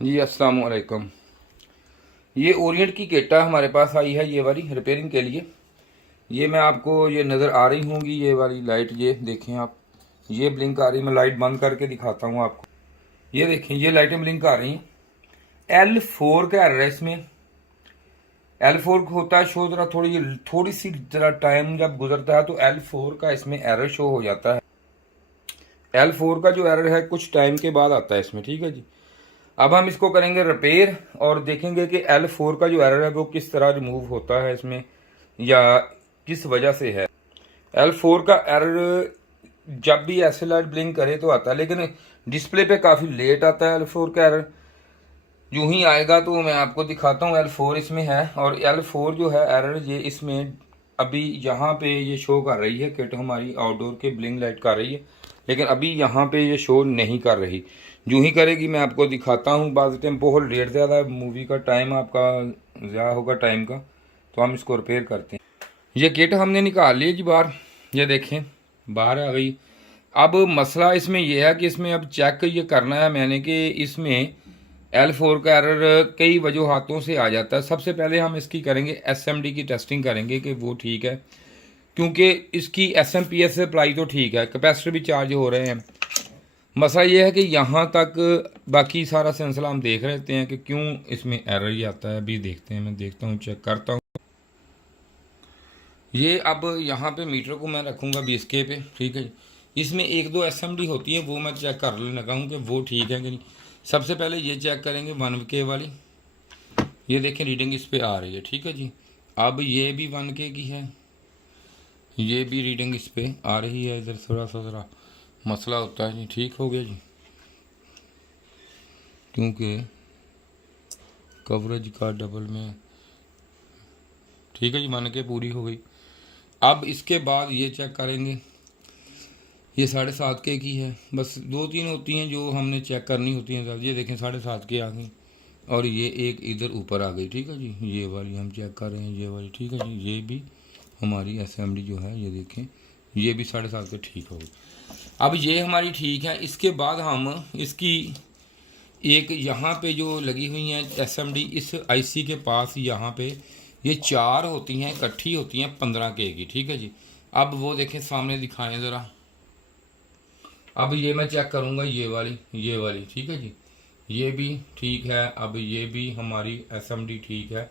जी अस्सलाम वालेकुम। ये ओरिएंट की किट हमारे पास आई है, ये वाली रिपेयरिंग के लिए। ये मैं आपको ये नज़र आ रही होंगी, ये वाली लाइट, ये देखें आप, ये ब्लिंक आ रही है। मैं लाइट बंद करके दिखाता हूँ आपको। ये देखें, ये लाइटें ब्लिंक आ रही हैं। L4 का एरर है इसमें। L4 होता है शो, ज़रा थोड़ी सी ज़रा टाइम जब गुजरता है तो L4 का इसमें एरर शो हो जाता है। L4 का जो एरर है कुछ टाइम के बाद आता है इसमें, ठीक है जी। अब हम इसको करेंगे रिपेयर और देखेंगे कि L4 का जो एरर है वो किस तरह रिमूव होता है इसमें, या किस वजह से है। L4 का एरर जब भी ऐसे लाइट ब्लिंक करे तो आता है, लेकिन डिस्प्ले पे काफ़ी लेट आता है L4 का एरर। यूं ही आएगा तो मैं आपको दिखाता हूँ। L4 इसमें है, और L4 जो है एरर ये इसमें अभी यहाँ पे ये शो कर रही है। किट हमारी आउटडोर के ब्लिंक लाइट कर रही है, लेकिन अभी यहाँ पे ये शो नहीं कर रही। यूं ही करेगी मैं आपको दिखाता हूँ। बाज़ टाइम बहुत लेट ज़्यादा मूवी का टाइम आपका ज़्यादा होगा टाइम का, तो हम इसको रिपेयर करते हैं। ये किट हमने निकाल ली जी बाहर, ये देखें बाहर आ गई। अब मसला इसमें यह है कि इसमें अब चेक ये करना है मैंने कि इसमें L4 का एरर कई वजूहातों से आ जाता है। सबसे पहले हम इसकी करेंगे SMD की टेस्टिंग करेंगे कि वो ठीक है, क्योंकि इसकी SMPS सप्लाई तो ठीक है, कैपेसिटर भी चार्ज हो रहे हैं। मसला ये है कि यहाँ तक बाकी सारा सिलसिला हम देख रहते हैं कि क्यों इसमें एरर ही आता है। अभी देखते हैं, मैं देखता हूँ, चेक करता हूँ। ये अब यहाँ पे मीटर को मैं रखूँगा 20K पे, ठीक है। इसमें एक दो SMD होती है, वो मैं चेक कर लगा हूँ कि वो ठीक है कि नहीं। सबसे पहले ये चेक करेंगे 1K वाली। ये देखें रीडिंग इस पे आ रही है, ठीक है जी। अब ये भी 1K की है, ये भी रीडिंग इस पे आ रही है। इधर थोड़ा सा ज़रा मसला होता है जी, ठीक हो गया जी, क्योंकि कवरेज का डबल में, ठीक है जी, 1K पूरी हो गई। अब इसके बाद ये चेक करेंगे, ये 7.5K की है। बस 2-3 होती हैं जो हमने चेक करनी होती हैं। ये देखें 7.5K आ गई, और ये एक इधर ऊपर आ गई, ठीक है जी। ये वाली हम चेक कर रहे हैं, ये वाली, ठीक है जी। ये भी हमारी SMD जो है, ये देखें, ये भी 7.5K ठीक हो गई। अब ये हमारी ठीक है। इसके बाद हम इसकी एक यहाँ पे जो लगी हुई हैं SMD इस IC के पास, यहाँ पे ये 4 होती हैं, इकट्ठी होती हैं 15K की, ठीक है जी। अब वो देखें, सामने दिखाएं ज़रा। अब ये मैं चेक करूँगा, ये वाली, ठीक है जी। ये भी ठीक है। अब ये भी हमारी SMD ठीक है,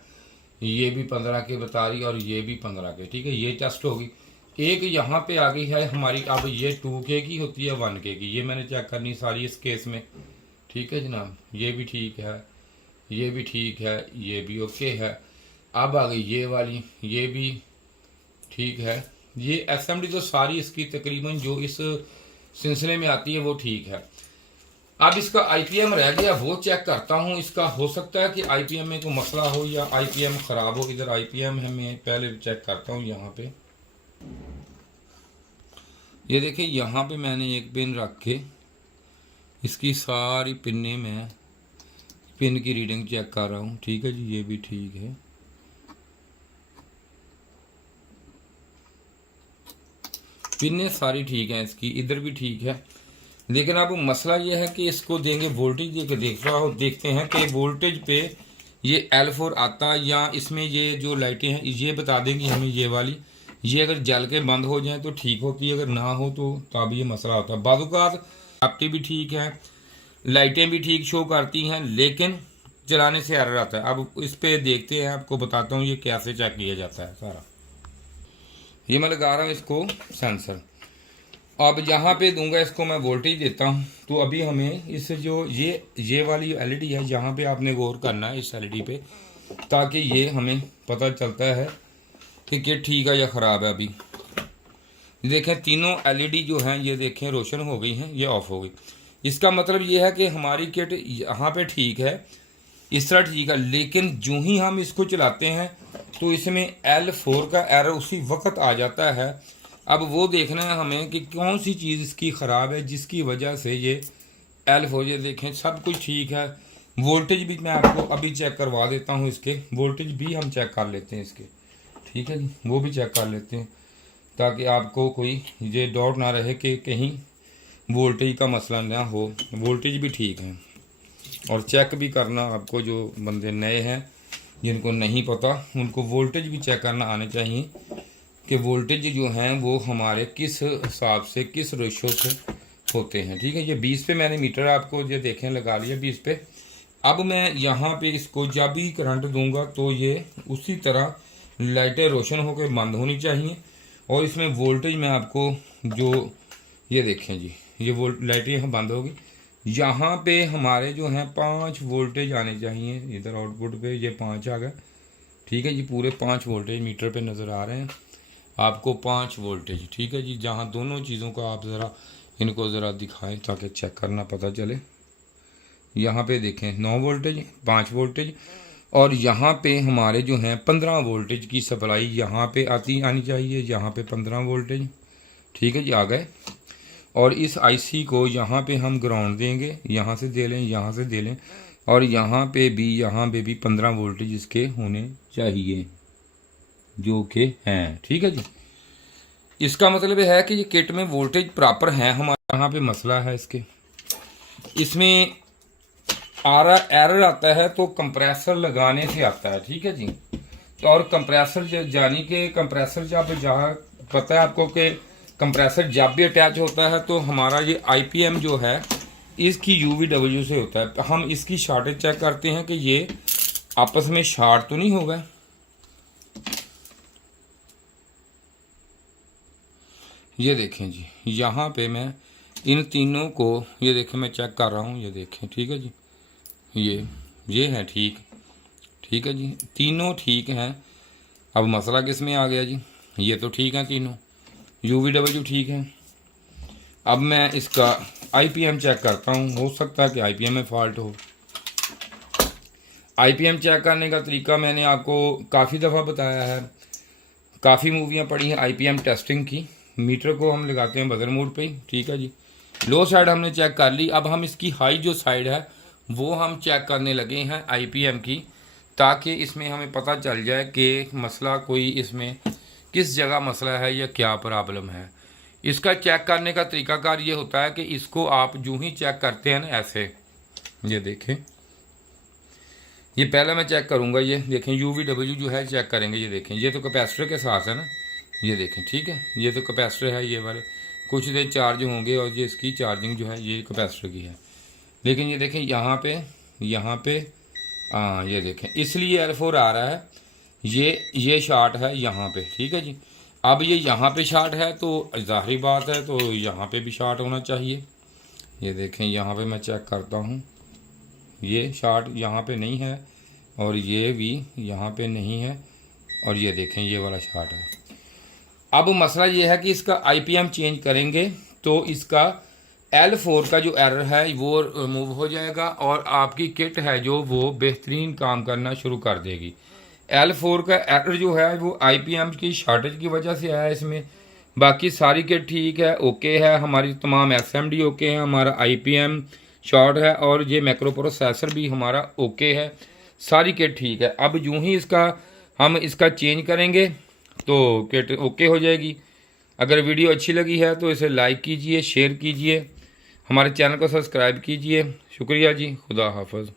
ये भी 15K बता रही है, और ये भी 15K, ठीक है। ये टेस्ट होगी। एक यहाँ पे आ गई है हमारी, अब ये 2K की होती है, 1K की। ये मैंने चेक करनी सारी इस केस में, ठीक है जनाब। ये भी ठीक है, ये भी ठीक है, ये भी ओके है। अब आ गई ये वाली, ये भी ठीक है। ये SMD तो सारी इसकी तकरीबन जो इस सिलसिले में आती है वो ठीक है। अब इसका IPM रह गया, वो चेक करता हूँ। इसका हो सकता है कि IPM में कोई मसला हो या IPM ख़राब हो। इधर IPM है, मैं पहले चेक करता हूँ। यहाँ पे ये देखिए, यहाँ पे मैंने एक पिन रख के इसकी सारी पिने में पिन की रीडिंग चेक कर रहा हूँ, ठीक है जी। ये भी ठीक है, पिनें सारी ठीक हैं इसकी, इधर भी ठीक है। लेकिन अब मसला ये है कि इसको देंगे वोल्टेज दे के देखते हैं कि वोल्टेज पे ये L4 आता, या इसमें ये जो लाइटें हैं ये बता देंगी हमें। ये वाली, ये अगर जल के बंद हो जाए तो ठीक होती है, अगर ना हो तो तब ये मसला होता है। बाज़ आपकी भी ठीक है, लाइटें भी ठीक शो करती हैं, लेकिन चलाने से एरर आता है। अब इस पे देखते हैं, आपको बताता हूँ ये कैसे चेक किया जाता है सारा। ये मैं लगा रहा हूँ इसको सेंसर। अब यहाँ पे दूंगा इसको मैं वोल्टेज देता हूँ, तो अभी हमें इस जो ये वाली LED है, यहाँ पे आपने गौर करना है इस LED पे, ताकि ये हमें पता चलता है कि किट ठीक है या ख़राब है। अभी देखें, तीनों LED जो हैं ये देखें रोशन हो गई हैं, ये ऑफ हो गई। इसका मतलब ये है कि हमारी किट यहाँ पे ठीक है, इस तरह ठीक है। लेकिन जो ही हम इसको चलाते हैं तो इसमें L4 का एरर उसी वक्त आ जाता है। अब वो देखना है हमें कि कौन सी चीज़ इसकी ख़राब है जिसकी वजह से ये L4, ये देखें सब कुछ ठीक है। वोल्टेज भी मैं आपको अभी चेक करवा देता हूँ, इसके वोल्टेज भी हम चेक कर लेते हैं इसके, ठीक है जी। वो भी चेक कर लेते हैं ताकि आपको कोई ये डाउट ना रहे कि कहीं वोल्टेज का मसला ना हो। वोल्टेज भी ठीक है। और चेक भी करना आपको, जो बंदे नए हैं जिनको नहीं पता उनको वोल्टेज भी चेक करना आने चाहिए कि वोल्टेज जो हैं वो हमारे किस हिसाब से, किस रेशो से होते हैं। ठीक है, ये 20 पे मैंने मीटर आपको ये देखें लगा लिया 20 पे। अब मैं यहाँ पे इसको जब भी करंट दूंगा तो ये उसी तरह लाइटें रोशन होकर बंद होनी चाहिए। और इसमें वोल्टेज में आपको जो ये देखें जी, ये लाइटें यहाँ बंद होगी। यहाँ पे हमारे जो हैं 5 वोल्टेज आने चाहिए, इधर आउटपुट पे ये 5 आ गए। ठीक है जी, पूरे 5 वोल्टेज मीटर पे नज़र आ रहे हैं आपको, 5 वोल्टेज। ठीक है जी, जहाँ दोनों चीज़ों को आप ज़रा इनको ज़रा दिखाएं ताकि चेक करना पता चले। यहाँ पे देखें 9 वोल्टेज, 5 वोल्टेज, और यहाँ पे हमारे जो हैं 15 वोल्टेज की सप्लाई यहाँ पे आनी चाहिए, यहाँ पे 15 वोल्टेज। ठीक है जी, आ गए। और इस आईसी को यहाँ पे हम ग्राउंड देंगे, यहाँ से दे लें, यहाँ से दे लें, और यहाँ पे भी 15 वोल्टेज इसके होने चाहिए जो कि हैं। ठीक है जी, इसका मतलब है कि ये किट में वोल्टेज प्रॉपर है हमारे। यहाँ पे मसला है इसमें एरर आता है तो कंप्रेसर लगाने से आता है। ठीक है जी, तो और कंप्रेसर जानी के कंप्रेसर जब जहाँ पता है आपको कि कंप्रेसर जब भी अटैच होता है तो हमारा ये आईपीएम जो है इसकी यूवीडब्ल्यू से होता है। तो हम इसकी शॉर्टेज चेक करते हैं कि ये आपस में शॉर्ट तो नहीं होगा। ये देखें जी, यहाँ पे मैं इन तीनों को ये देखें मैं चेक कर रहा हूँ, ये देखें। ठीक है जी, ये है ठीक। ठीक है जी, तीनों ठीक हैं। अब मसला किस में आ गया जी, ये तो ठीक है तीनों, यूवीडब्ल्यू ठीक है। अब मैं इसका आईपीएम चेक करता हूँ, हो सकता है कि आईपीएम में फॉल्ट हो। आईपीएम चेक करने का तरीका मैंने आपको काफ़ी दफ़ा बताया है, काफ़ी मूवियाँ पढ़ी हैं आईपीएम टेस्टिंग की। मीटर को हम लगाते हैं बजर मोड पे। ठीक है जी, लो साइड हमने चेक कर ली। अब हम इसकी हाई जो साइड है वो हम चेक करने लगे हैं आईपीएम की, ताकि इसमें हमें पता चल जाए कि मसला कोई इसमें किस जगह मसला है या क्या प्रॉब्लम है। इसका चेक करने का तरीकाकार ये होता है कि इसको आप जो ही चेक करते हैं ना, ऐसे ये देखें, ये पहले मैं चेक करूँगा, ये देखें यूवीडब्ल्यू जो है चेक करेंगे। ये देखें, ये तो कैपेसिटर के साथ है ना, ये देखें। ठीक है, ये तो कैपेसिटर है, ये वाले कुछ देर चार्ज होंगे और ये इसकी चार्जिंग जो है ये कैपेसिटर की है। लेकिन ये देखें यहाँ पे हाँ ये देखें, इसलिए L4 आ रहा है, ये शार्ट है यहाँ पे। ठीक है जी, अब ये यहाँ पे शार्ट है तो ज़ाहिर बात है तो यहाँ पे भी शार्ट होना चाहिए। ये देखें, यहाँ पे मैं चेक करता हूँ, ये शार्ट यहाँ पे नहीं है और ये भी यहाँ पे नहीं है, और ये देखें ये वाला शार्ट है। अब मसला ये है कि इसका आईपीएम चेंज करेंगे तो इसका L4 का जो एरर है वो रिमूव हो जाएगा और आपकी किट है जो वो बेहतरीन काम करना शुरू कर देगी। L4 का एरर जो है वो आईपीएम की शॉर्टेज की वजह से आया इसमें। बाकी सारी किट ठीक है, ओके है, हमारी तमाम एसएमडी ओके है, हमारा आईपीएम शॉर्ट है और ये मैक्रो प्रोसेसर भी हमारा ओके है, सारी किट ठीक है। अब यूँ ही हम इसका चेंज करेंगे तो किट ओके हो जाएगी। अगर वीडियो अच्छी लगी है तो इसे लाइक कीजिए, शेयर कीजिए, हमारे चैनल को सब्सक्राइब कीजिए। शुक्रिया जी, खुदा हाफ़िज़।